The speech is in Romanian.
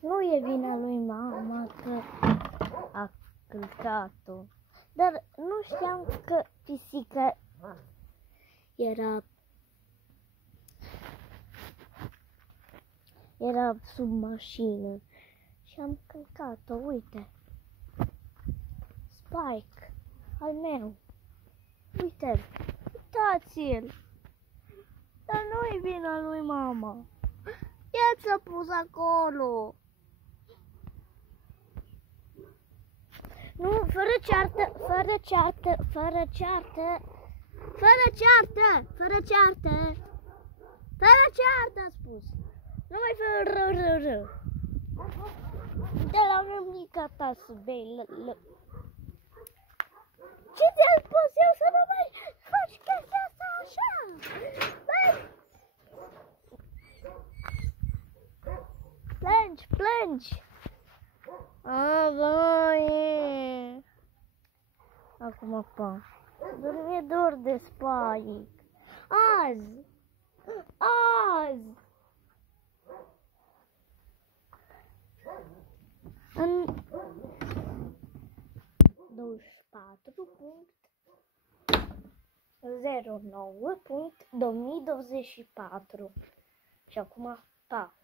Nu e vina lui mama că a călcat-o, dar nu știam că pisica era sub mașină și am călcat-o, uite. Spike, al meu. Uite-l, uitați-l. Dar nu e vina lui mama. Ea ți-a pus acolo. Nu, fără ceartă, fără ceartă, fără ceartă, fără ceartă, fără ceartă, fără ceartă, a spus. Nu mai fă rău. De la mămica ta să bei. Ce ți-am spus eu să nu mai faci chestia asta așa? Plângi. Vai. Acum pa. Dar mi-e dor de Spike. Azi. În 24.09.2024. Și acum pa.